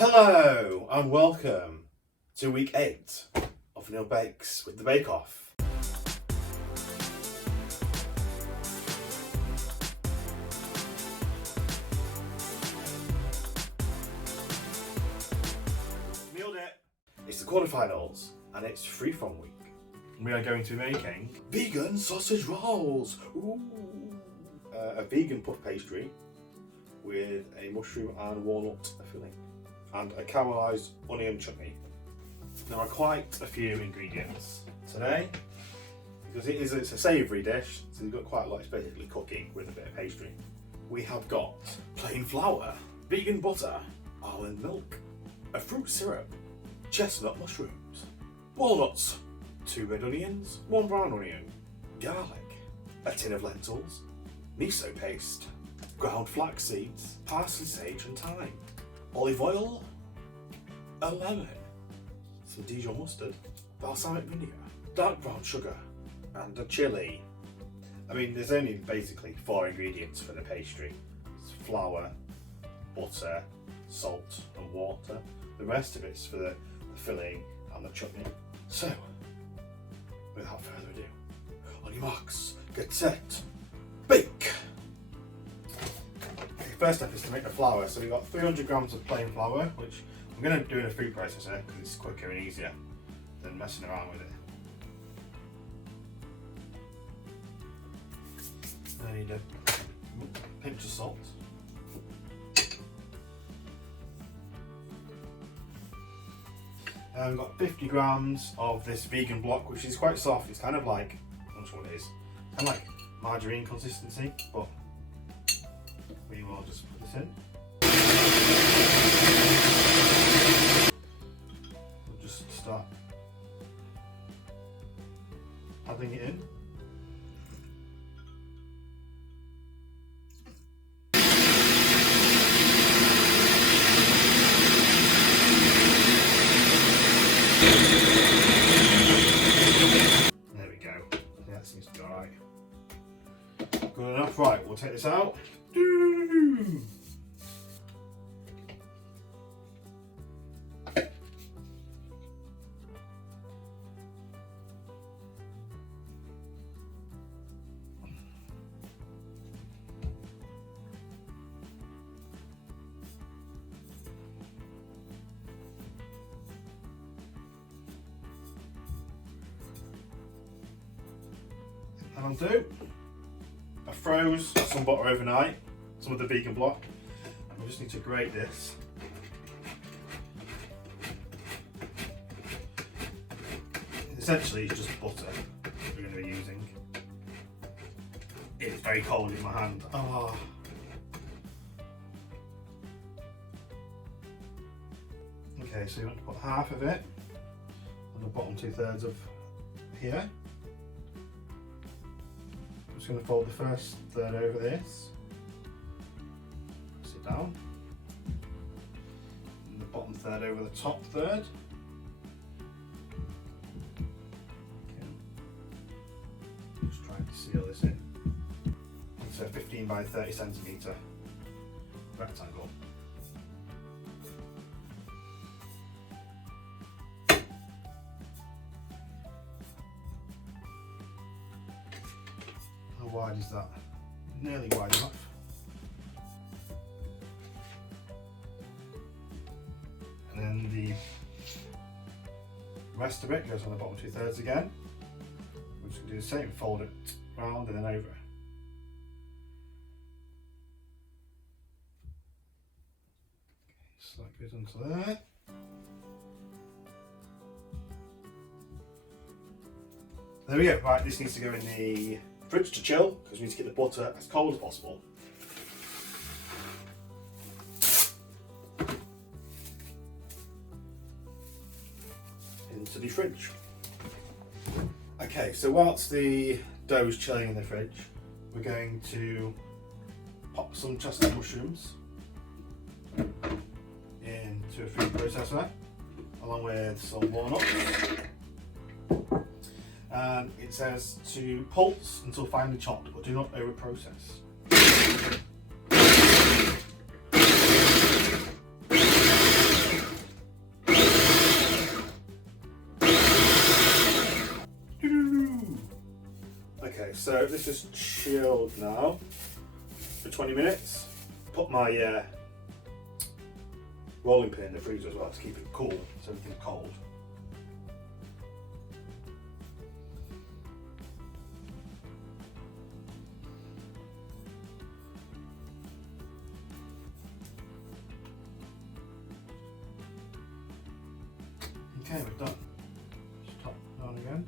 Hello and welcome to week 8 of Neil Bakes with the Bake Off. Nailed it! It's the quarterfinals and it's freeform week. We are going to be making vegan sausage rolls. Ooh. A vegan puff pastry with a mushroom and walnut filling and a caramelised onion chutney. There are quite a few ingredients today because it's a savoury dish, so you've got quite a lot. It's basically cooking with a bit of pastry. We have got plain flour, vegan butter, almond milk, a fruit syrup, chestnut mushrooms, walnuts, 2 red onions, 1 brown onion, garlic, a tin of lentils, miso paste, ground flax seeds, parsley, sage and thyme, olive oil, a lemon, some Dijon mustard, balsamic vinegar, dark brown sugar and a chilli. I mean, there's only basically 4 ingredients for the pastry. It's flour, butter, salt and water. The rest of it's for the filling and the chutney. So, without further ado, on your marks, get set, bake! First step is to make the flour. So we've got 300 grams of plain flour, which I'm going to do in a food processor because it's quicker and easier than messing around with it. I need a pinch of salt. We've got 50 grams of this vegan block, which is quite soft. It's kind of like, I'm not sure what it is, kind of like margarine consistency, but we will just put this in. We'll just start adding it in. There we go. That seems to be alright. Good enough. Right, we'll take this out. And I'll do. I froze some butter overnight, some of the vegan block. We just need to grate this. Essentially, it's just butter we're going to be using. It's very cold in my hand. Oh. Okay, so you want to put half of it on the bottom 2/3 of here. I'm just going to fold the first third over this. Press it down. And the bottom third over the top third. Okay. Just trying to seal this in. It's a 15 by 30 centimetre rectangle. How wide is that? Nearly wide enough. And then the rest of it goes on the bottom 2/3 again. We're just going to do the same, fold it round and then over. Okay, so that goes onto there. There we go. Right, this needs to go in the fridge to chill because we need to get the butter as cold as possible. Into the fridge. Okay, so whilst the dough is chilling in the fridge, we're going to pop some chestnut mushrooms into a food processor along with some walnuts. And it says to pulse until finely chopped, but do not over process. so this is chilled now for 20 minutes. Put my rolling pin in the freezer as well to keep it cool, so everything's cold. Okay, we're done. Just top it on again.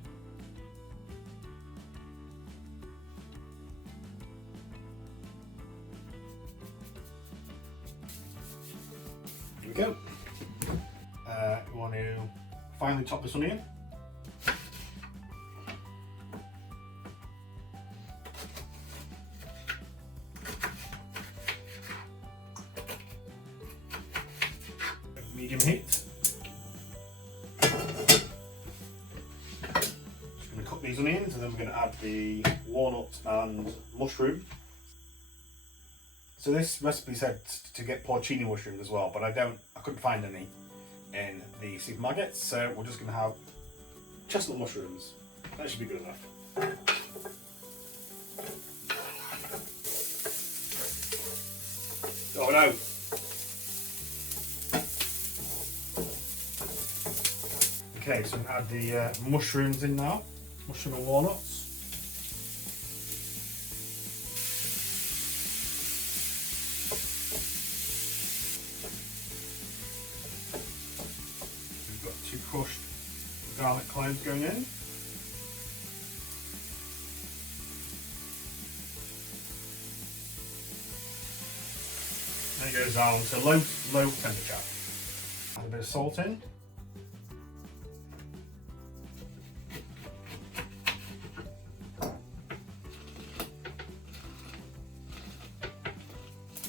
Here we go. We want to finally top this onion. Medium heat. Cook these onions, and then we're going to add the walnut and mushroom. So this recipe said to get porcini mushrooms as well, but I couldn't find any in the supermarkets, so we're just going to have chestnut mushrooms. That should be good enough. Oh no! Okay, so we add the mushrooms in now. Mushroom and walnuts. We've got 2 crushed garlic cloves going in. Then it goes down to low temperature. Add a bit of salt in.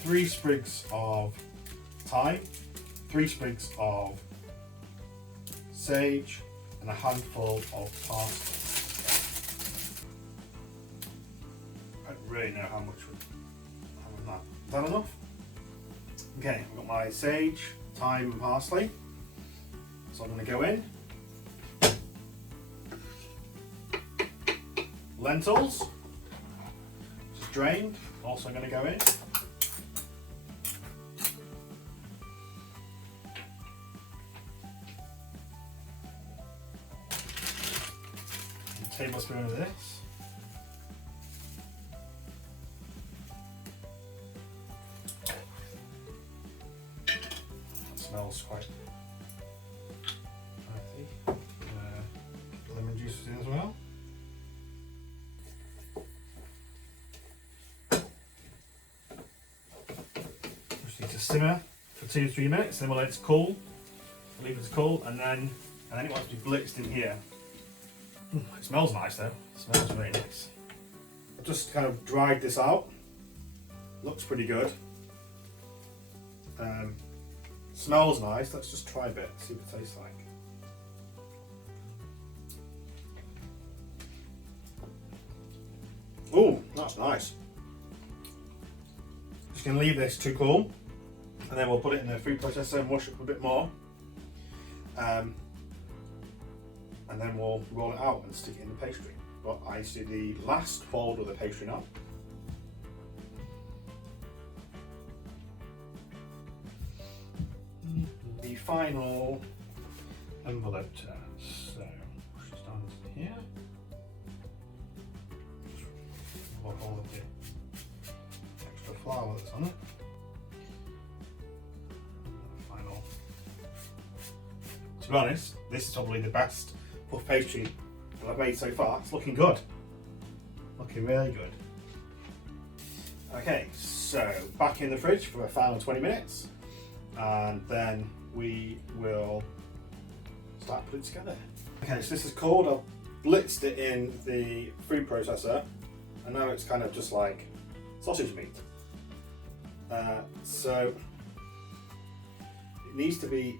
Three sprigs of thyme, 3 sprigs of sage, and a handful of parsley. I don't really know how much we're having that. Is that enough? Okay, I've got my sage, thyme, and parsley. So I'm going to go in. Lentils, just drained, also going to go in. Tablespoon of this. That smells quite healthy. Lemon juice in as well. Just need to simmer for 2 to 3 minutes, then we'll let it cool. We'll leave it to cool, and then it wants to be blitzed in here. It smells nice though. It smells really nice. I've just kind of dried this out. Looks pretty good. Smells nice. Let's just try a bit, see what it tastes like. Oh, that's nice. Just going to leave this to cool, and then we'll put it in the food processor and wash it up a bit more. And then we'll roll it out and stick it in the pastry. But I see the last fold of the pastry now. The final envelope turns. So push this down into here. Lock all of the extra flour that's on it. Final. To be honest, this is probably the best puff pastry that I've made so far. It's looking good. Looking really good. Okay, so back in the fridge for a final 20 minutes, and then we will start putting it together. Okay, so this is cold. I've blitzed it in the food processor, and now it's kind of just like sausage meat. So it needs to be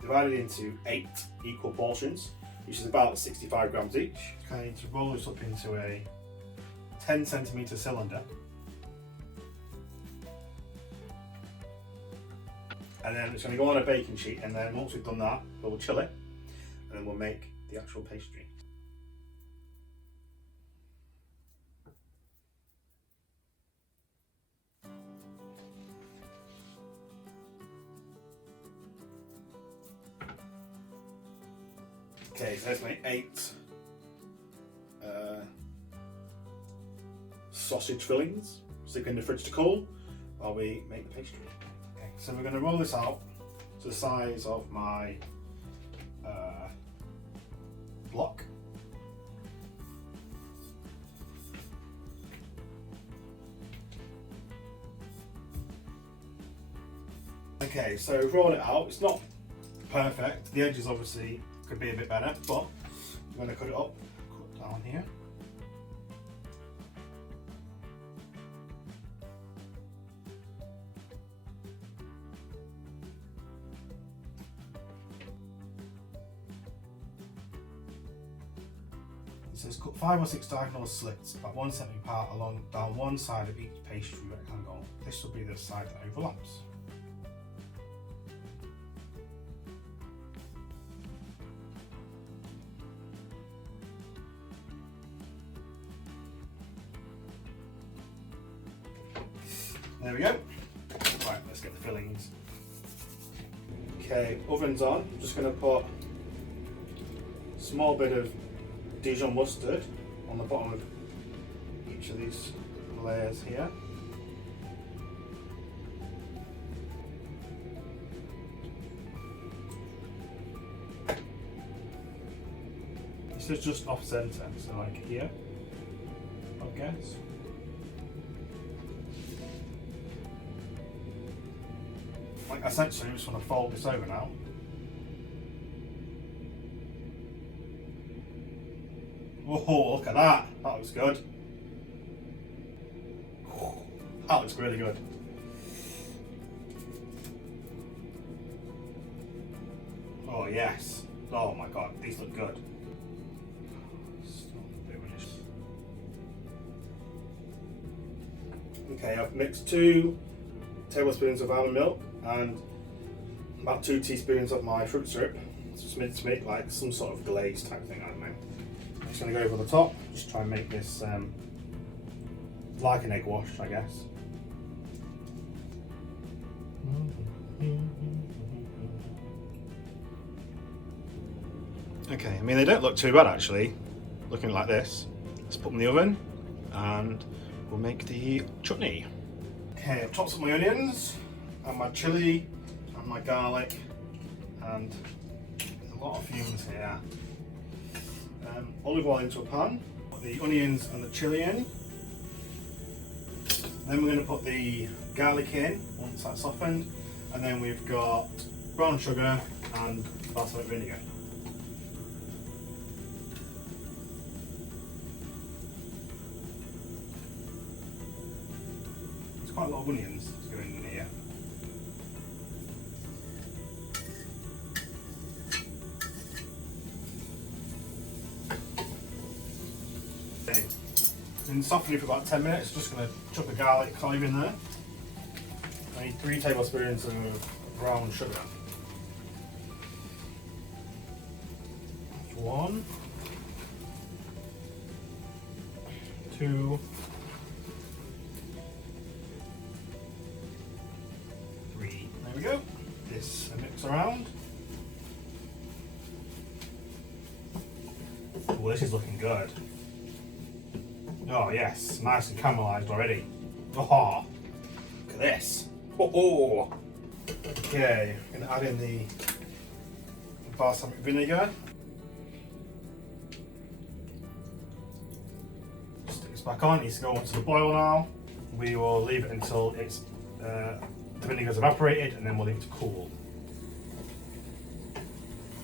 divided into 8 equal portions, which is about 65 grams each. Kind of need to roll this up into a 10 centimetre cylinder, and then it's going to go on a baking sheet, and then once we've done that, we'll chill it, and then we'll make the actual pastry. Okay, so there's my 8 sausage fillings. Stick in the fridge to cool while we make the pastry. Okay, so we're going to roll this out to the size of my block. Okay, so we've rolled it out. It's not perfect. The edges obviously could be a bit better, but I'm going to cut it up, cut down here. It says cut 5 or 6 diagonal slits about 1 centimetre apart along down one side of each pastry rectangle. This will be the side that overlaps. There we go. Right, let's get the fillings. Okay, oven's on. I'm just going to put a small bit of Dijon mustard on the bottom of each of these layers here. This is just off centre, so like here, I guess. Like essentially, we just want to fold this over now. Oh, look at that! That looks good. That looks really good. Oh yes. Oh my god, these look good. Okay, I've mixed 2 tablespoons of almond milk and about 2 teaspoons of my fruit syrup. Just meant to make like some sort of glaze type thing, I don't know. I'm just going to go over the top, just try and make this like an egg wash, I guess. Okay, I mean they don't look too bad actually, looking like this. Let's put them in the oven and we'll make the chutney. Okay, I've chopped up my onions and my chilli and my garlic, and there's a lot of fumes here. Olive oil into a pan, put the onions and the chilli in. Then we're going to put the garlic in once that's softened, and then we've got brown sugar and balsamic vinegar. There's quite a lot of onions to go in here. And soften it for about 10 minutes. Just going to chuck the garlic clove in there. I need 3 tablespoons of brown sugar. 1, 2, 3. There we go. This mix around. Oh, this is looking good. Oh yes, nice and caramelised already. Oh, look at this. Oh. Okay, I'm going to add in the balsamic vinegar. Stick this back on. It needs to go onto the boil now. We will leave it until it's the vinegar's evaporated, and then we'll leave it to cool.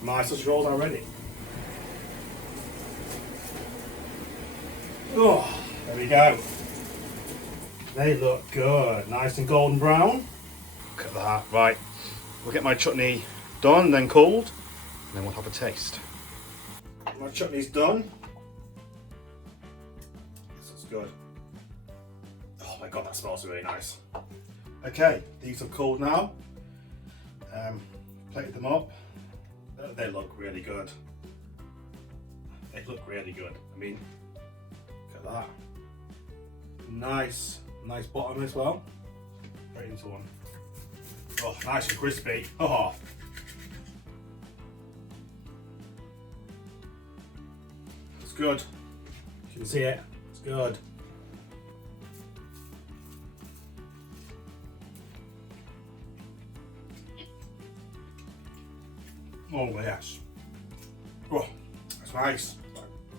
My sausage rolls are ready. Oh, there we go. They look good, nice and golden brown. Look at that. Right, we'll get my chutney done, then cooled, and then we'll have a taste. My chutney's done. This looks good. Oh my god, that smells really nice. Okay, these are cooled now. Plated them up. They look really good. They look really good. I mean, look at that. Nice bottom as well. Right into one. Oh, nice and crispy. Oh. good. You can see it. It's good. Oh yes. Oh, that's nice.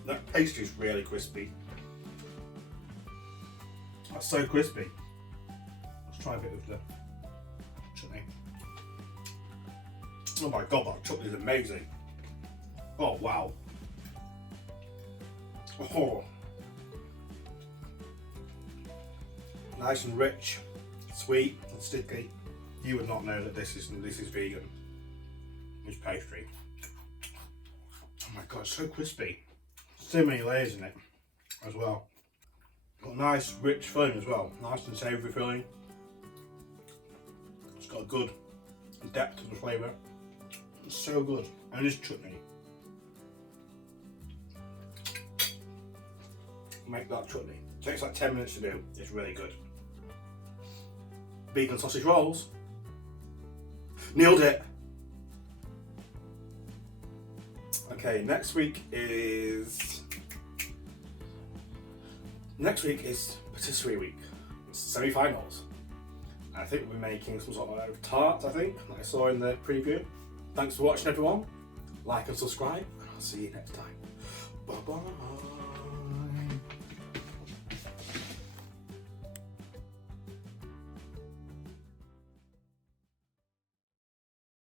That pastry is really crispy. That's so crispy. Let's try a bit of the chutney. Oh my god, that chutney is amazing. Oh wow. Oh. Nice and rich, sweet and sticky. You would not know that this is vegan. This pastry. Oh my god, it's so crispy. So many layers in it as well. Got a nice rich filling as well. Nice and savoury filling. It's got a good depth of the flavour. It's so good. And this chutney. Make that chutney. It takes like 10 minutes to do. It's really good. Vegan sausage rolls. Nailed it. Okay, next week is patisserie week. It's semi-finals. I think we'll be making some sort of tart, I think, like I saw in the preview. Thanks for watching, everyone. Like and subscribe, and I'll see you next time. Bye bye.